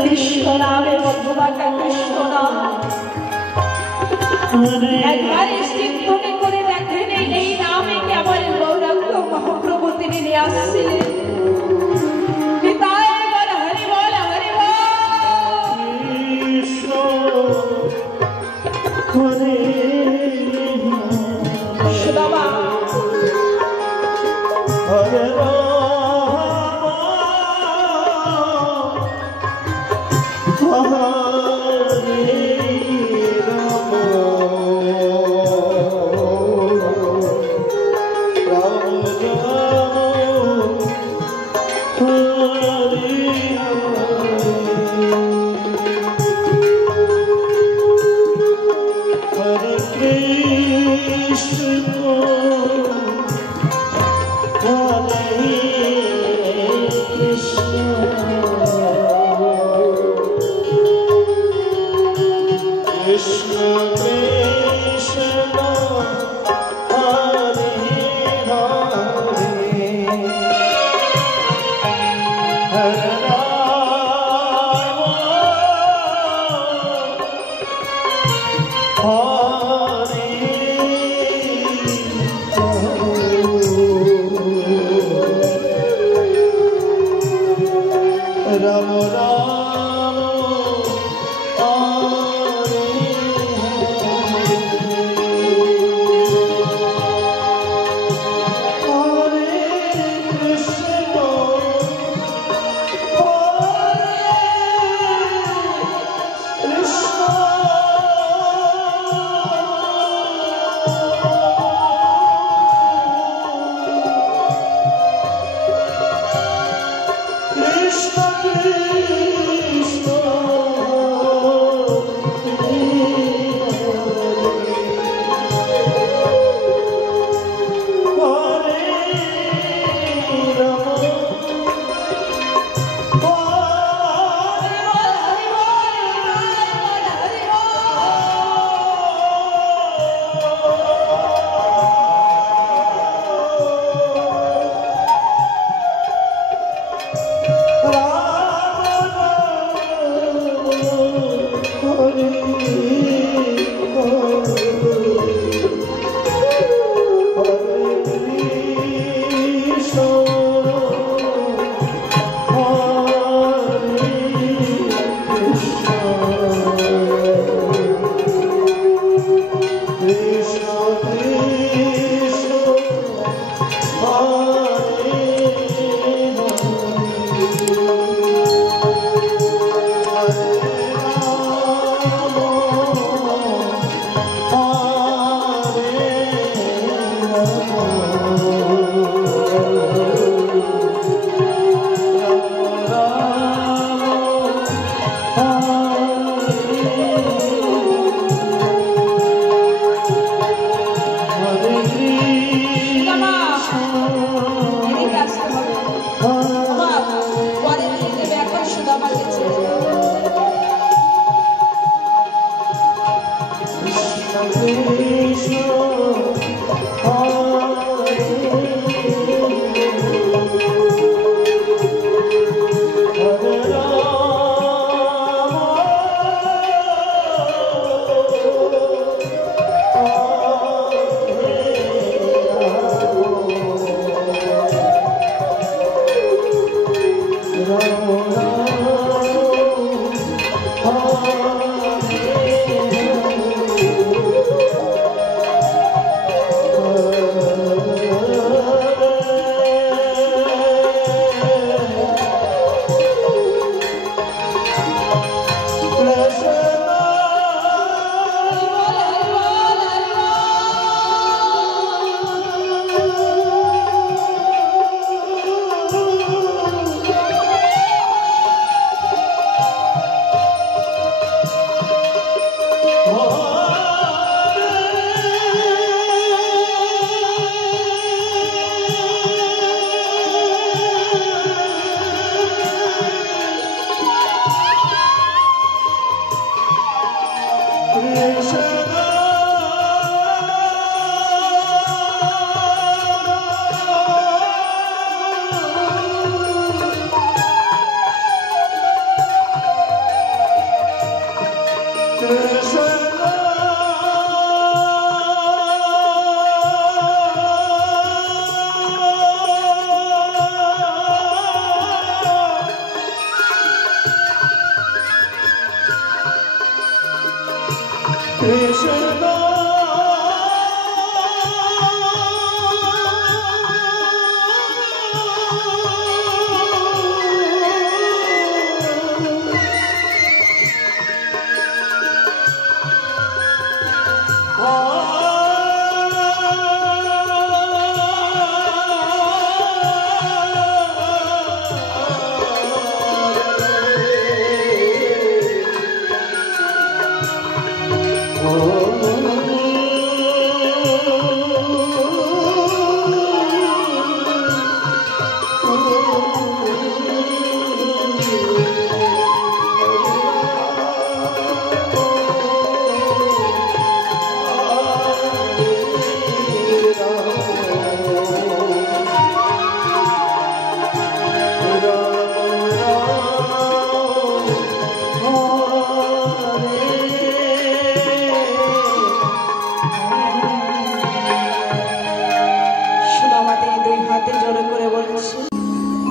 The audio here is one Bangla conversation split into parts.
कृष्ण नामे मधुमा का कृष्ण नाम একবার চিন্তনে করে দেখেন এই নামে কি আমার গৌরাঙ্গ মহাপ্রভু তিনি নিয়ে আসছিলেন।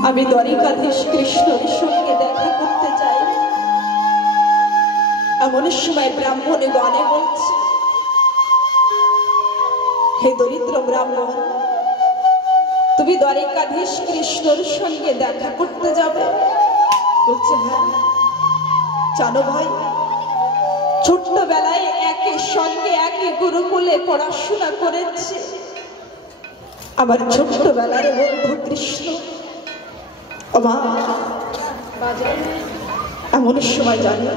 আমি দ্বারিকাধীশ কৃষ্ণের সঙ্গে দেখা করতে চাই। এমন সময় ব্রাহ্মণে গানে বলছে, হে দরিদ্র ব্রাহ্মণ, তুমি দ্বারিকাধীশ কৃষ্ণের সঙ্গে দেখা করতে যাবে? বলছে হ্যাঁ। জানো ভাই, ছোট্টবেলায় একই সঙ্গে একই গুরুকুলে পড়াশোনা করেছে আমার ছোট্টবেলার বন্ধু কৃষ্ণ। এমন সময় জানি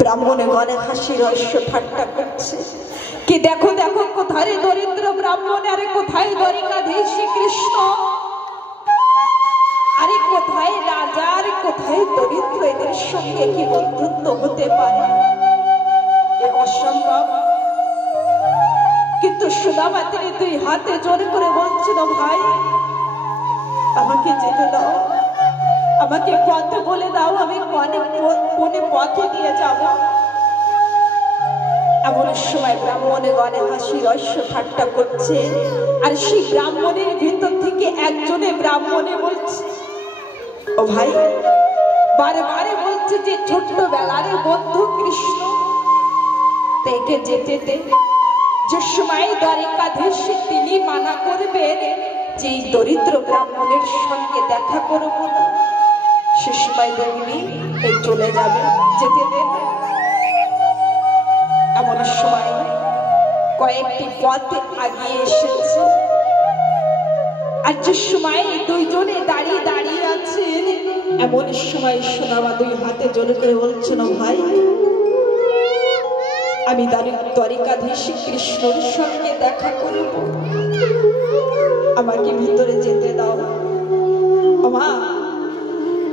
ব্রাহ্মণে গনে হাসি রহস্য ঠাট্টা করছে কি দেখো দেখো কোথায় দরিদ্র ব্রাহ্মণ, আরে কোথায় দ্বারিকাধীশ কৃষ্ণ, আরে কোথায় রাজা, আরে কোথায় দরিদ্র, এদের সঙ্গে কি বন্ধুত্ব হতে পারে? এ অসম্ভব। কিন্তু সুদামা তিনি দুই হাতে জোর করে বলছিল, ভাই আমাকে যেতে দাও, আমাকে পথ বলে দাও, আমি কোনে পথে দিয়ে যাব। এমন সময় ব্রাহ্মণে গনে হাসি রহস্য ঠাট্টা করছে, আর সেই ব্রাহ্মণের ভিতর থেকে একজনে ব্রাহ্মণে বলছে, ও ভাই, বারে বারে বলছে যে ছোট্টবেলার বন্ধু কৃষ্ণ, তাকে যেতে দে। যে সময় দ্বারিকাধীশ তিনি মানা করবেন যে দরিদ্র ব্রাহ্মণের সঙ্গে দেখা করবো না, সে সময় দেখবি এই চলে যাবে, যেতে দেন। এমন সময় কয়েকটি পথ আগিয়ে এসেছে, আর যে সময় দুইজনে দাঁড়িয়ে দাঁড়িয়ে আছেন, এমন সময় সুদামা দুই হাতে জোর করে বলছেন, ভাই আমি দ্বারিকাধীশ কৃষ্ণর সঙ্গে দেখা করব, আমাকে ভিতরে যেতে দাও। মা,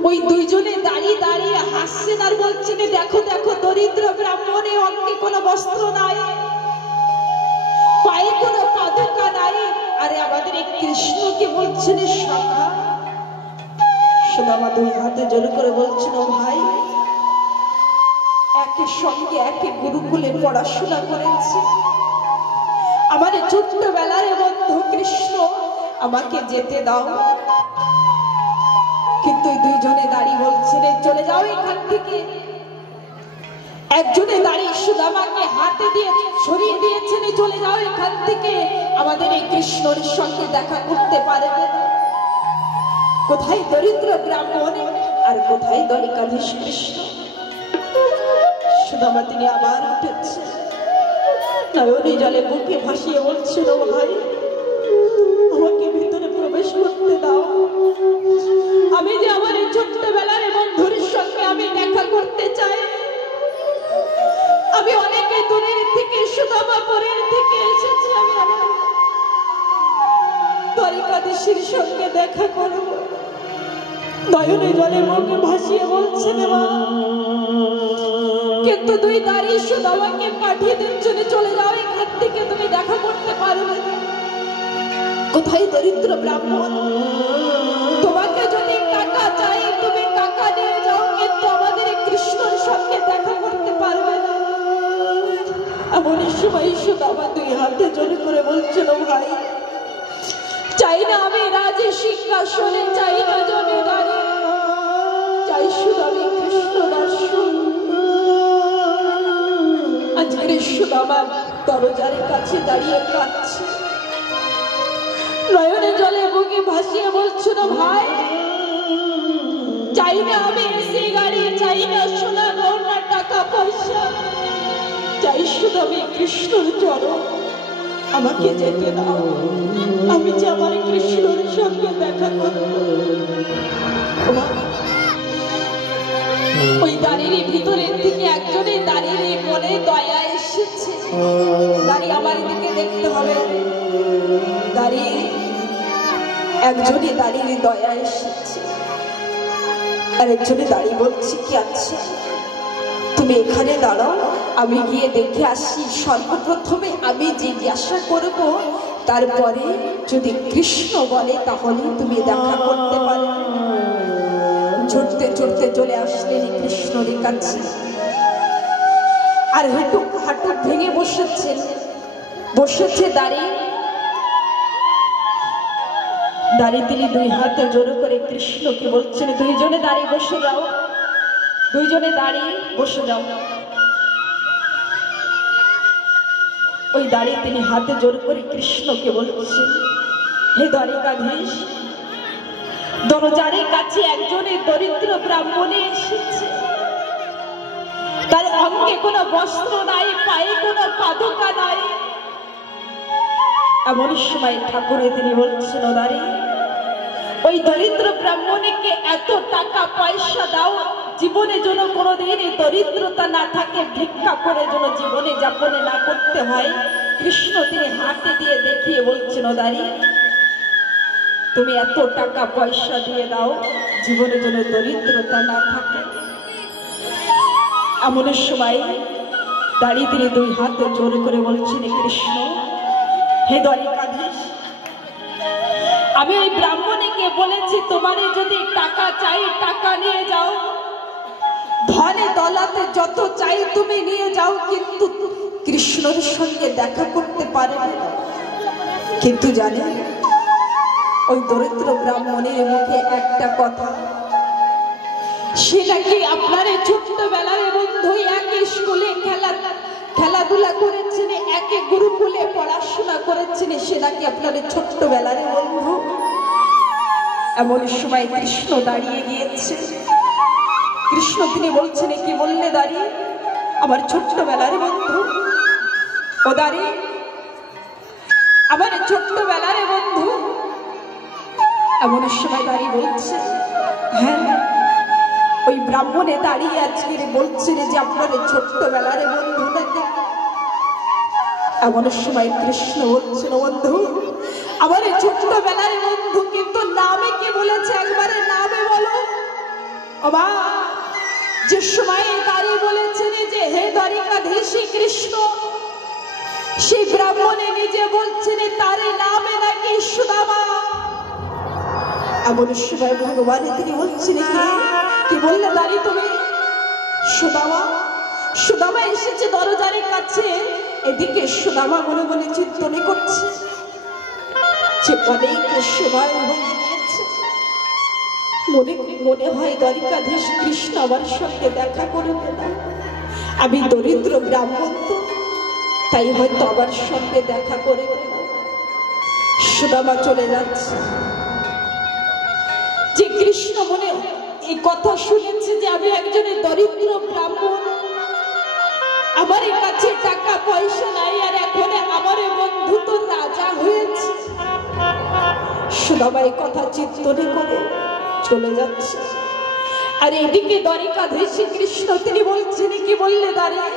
ওই দুইজনে দাঁড়িয়ে দাঁড়িয়ে হাসছেন আর বলছেন, দেখো দেখো দরিদ্র ব্রাহ্মণে অঙ্গে কোনো বস্ত্র নাই, পায়ে কোনো পাদুকা নাই, আরে আমাদের এই কৃষ্ণকে বলছেন সখা। সুদামা দুই হাতে জোর করে বলছেন, ভাই একই সঙ্গে একই গুরুকুলে পড়াশোনা করেছি, আমার ছোট্টবেলার বন্ধু কৃষ্ণ, আমাকে যেতে দাও। কিন্তু দুইজনে দাঁড়িয়ে বলছেন, চলে যাও এখান থেকে। একজনে দাঁড়িয়ে সুদামাকে হাতে দিয়ে সরিয়ে দিয়েছেন, চলে যাও এখান থেকে, আমাদের এই কৃষ্ণর সঙ্গে দেখা করতে পারবে না। কোথায় দরিদ্র ব্রাহ্মণ, আর কোথায় দ্বারিকাধীশ কৃষ্ণ? সুদামা তিনি আবার উঠেছে, নয়নে জলে বুকে ভাসিয়ে বলছিল, ভাই আমাকে ভিতরে প্রবেশ করতে দাও, আমি যে আমার এই ছোট্টবেলার বন্ধুর সঙ্গে আমি দেখা করতে চাই। আমি অনেকে দূরের থেকে, সুদামাপুরের থেকে এসেছি, আমি আমার দ্বারিকাধীশের সঙ্গে দেখা করব। নয়নে জলে মুখে ভাসিয়ে বলছেন, মা, কিন্তু তুই দাঁড়িয়ে সুদামাকে পাঠিয়ে দিচ্ছেন, চলে যাও এখান থেকে, তুমি দেখা করতে পারবে না। কোথায় দরিদ্র ব্রাহ্মণ, তোমাকে যদি টাকা চাই তুমি টাকা নিয়ে যাও, কিন্তু আমাদের কৃষ্ণর সঙ্গে দেখা করতে পারবে না। এমন সময় সুদামা দুই হাতে জোর করে বলছিল, ভাই চাই না আমি রাজে সিংহাসনে, চাই না জমিদারি, চাই শুধু আমি কৃষ্ণ দর্শন। আজকের সুদামা দরজার কাছে দাঁড়িয়ে কাঁদছে, নয়নে জলে বুকে ভাসিয়ে বলছিল, ভাই চাই না আমি এসি গাড়ি, চাই না সোনা গয়না টাকা পয়সা, চাই শুধু আমি কৃষ্ণর চরণ, আমাকে যেতে দাও, আমি যে আমার কৃষ্ণর সঙ্গে দেখা করব। ওই দাঁড়িয়ে ভিতরের থেকে একজনের দাঁড়িয়ে মনে দয়া এসেছে, দাঁড়িয়ে আমার দিকে দেখতে হবে, দাঁড়িয়ে একজনে দাঁড়িয়ে দয়া এসেছে, আর একজনে দাঁড়িয়ে বলছে, কি আছে, তুমি এখানে দাঁড়াও, আমি গিয়ে দেখে আসি। সর্বপ্রথমে আমি জিজ্ঞাসা করব, তারপরে যদি কৃষ্ণ বলে তাহলে তুমি দেখা করতে পারো। ছুটতে ছুটতে চলে আসলেন কৃষ্ণের কাছে, আর হাঁটু হাঁটু ভেঙে বসেছে দাঁড়িয়ে দাঁড়িয়ে তিনি দুই হাতে জোর করে কৃষ্ণকে বলছেন, দুইজনে দাঁড়িয়ে বসে যাও, দুইজনে দাঁড়িয়ে বসে যাও। ওই দাঁড়িয়ে তিনি হাতে জোর করে কৃষ্ণকে বলছেন, হে দ্বারিকাধীশ, দরজার কাছে একজনের দরিদ্র ব্রাহ্মণে এসেছে, তার অঙ্গে কোনো বস্ত্র নাই, পায়ে কোনো পাদুকা নাই। এমন সময় ঠাকুরে তিনি বলছেন, দাঁড়িয়ে ওই দরিদ্র ব্রাহ্মণীকে এত টাকা পয়সা দাও, জীবনে যেন কোনোদিন এই দরিদ্রতা না থাকে, ভিক্ষা করে যেন জীবনে যাপনে না করতে হয়। কৃষ্ণ তিনি হাতে দিয়ে দেখিয়ে বলছেন, দাঁড়িয়ে তুমি এত টাকা পয়সা দিয়ে দাও, জীবনে যেন দরিদ্রতা না থাকে। এমন সময় দাঁড়িয়ে তিনি দুই হাত জোর করে বলছেন, কৃষ্ণ হে দ্বারিকাধীশ, আমি ওই ব্রাহ্মণীকে বলেছি তোমার যদি টাকা চাই টাকা নিয়ে যাও, ধনে দলাতে যত চাই তুমি নিয়ে যাও, কিন্তু কৃষ্ণের সঙ্গে দেখা করতে পারবে না। কিন্তু জানে ওই দরিদ্র ব্রাহ্মণের মুখে একটা কথা, সে নাকি আপনার ছোট্টবেলার বন্ধু, একই স্কুলে খেলাধুলা করেছেন, একে গুরুকুলে পড়াশোনা করেছেন, সে নাকি আপনার ছোট্টবেলার বন্ধু। এমন সময় কৃষ্ণ দাঁড়িয়ে গিয়েছে। কৃষ্ণ তিনি বলছেন, কি বললে দাঁড়িয়ে? আমার ছোট্টবেলার বন্ধু। ও দাঁড়িয়ে আমার ছোট্টবেলার বন্ধু। এমন সময় দাঁড়িয়ে বলছে, হ্যাঁ ওই ব্রাহ্মণে দাঁড়িয়ে আজকে বলছেন যে আপনার ছোট্টবেলার বন্ধু নাকি। এমন সময় কৃষ্ণ বলছেন, বন্ধু আমার ছোট্টবেলার বন্ধু, কিন্তু নামে কি বলেছে একবারে নামে বলো। বাবা যে সময় দাঁড়িয়ে বলেছেন যে হে দ্বারিকাধীশ কৃষ্ণ, সেই ব্রাহ্মণে নিজে বলছেন তার নামে নাকি সুদামা। এমন সময় ভগবান তিনি বলছেন, কি বললে দাঁড়িয়ে তুমি? সুদামা। সুদামা এসেছে দরজার কাছে। এদিকে সুদামা মনে মনে চিন্তনে করছে যে অনেক সময় হয়ে গিয়েছে, মনে হয় দ্বারিকাধীশ কৃষ্ণ আমার সঙ্গে দেখা করবে না। আমি দরিদ্র ব্রাহ্মণ তো, তাই হয়তো আমার সঙ্গে দেখা করবে না। সুদামা চলে যাচ্ছে। যে কৃষ্ণ মনে এই কথা শুনেছে যে আমি একজনের দরিদ্র ব্রাহ্মণ, আমার কাছে টাকা পয়সা নাই, আর এখন আমার বন্ধু তো রাজা হয়েছে। সুদামা এই কথা চিন্তনে করে চলে যাচ্ছে। আর এদিকে দ্বারিকাধীশ কৃষ্ণ তিনি বলছেন, কি বললে দাঁড়িয়ে?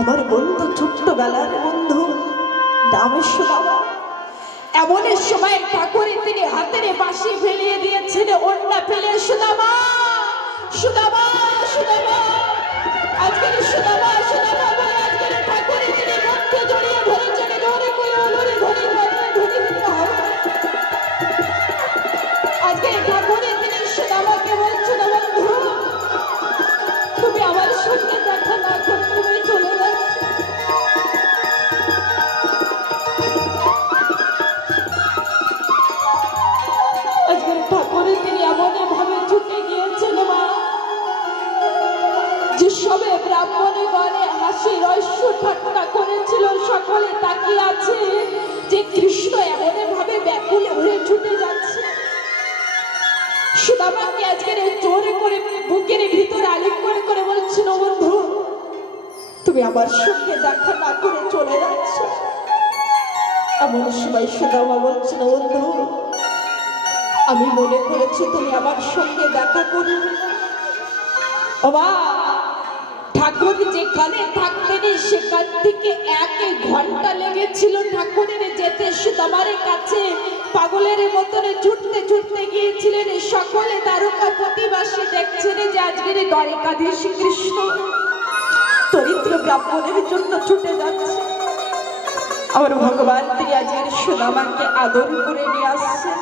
আমার বন্ধু ছোট্টবেলার বন্ধু নামে সুদামা। এমন সময় ঠাকুরে তিনি হাতের বাঁশি ফেলিয়ে দিয়েছেন, ওড়না ফেলে সুদামা সুদামা সুদামা আজকে সুদামা সুদামা বলে আজকে ঠাকুরে তিনি মুখকে জড়িয়ে ধরেছেন। ধরে করে ধরে ধরে ধরে দিতে হবে। আজকে ঠাকুরে তিনি সুদামাকে বলছেন, বন্ধু তুমি আমার সঙ্গে দেখা না করে তুমি চলে যাচ্ছ। ঠাকুরে তিনি এমন ভাবে ছুটে গিয়েছেন মা, যে সবে ব্রাহ্মণে গণে হাসি রহস্য ঠাট্টা করেছিল, সকলে তাকিয়ে আছে যে কৃষ্ণ এমন ভাবে ব্যাকুলে হয়ে ছুটে যাচ্ছে। সুদামাকে আজকের জোরে করে বুকের ভিতরে আলিঙ্গন করে বলছিল, বন্ধু তুমি আমার সঙ্গে দেখা না করে চলে যাচ্ছ। এমন সময় সুদামা বলছিল, বন্ধু আমি মনে করেছি তুমি আমার সঙ্গে দেখা করবে। বাবা ঠাকুর যেখানে থাকতেন সেখান থেকে 1 ঘন্টা লেগেছিল ঠাকুরের যেতে। সুদামার কাছে পাগলের মতনে ছুটতে ছুটতে গিয়েছিলেন। সকলে দ্বারকা প্রতিবাসী দেখছেন যে আজকের দ্বারিকাধীশ কৃষ্ণ দরিদ্র ব্রাহ্মণের জন্য ছুটে যাচ্ছে। আমার ভগবান তিনি আজকের সুদামাকে আদর করে নিয়ে আসছেন।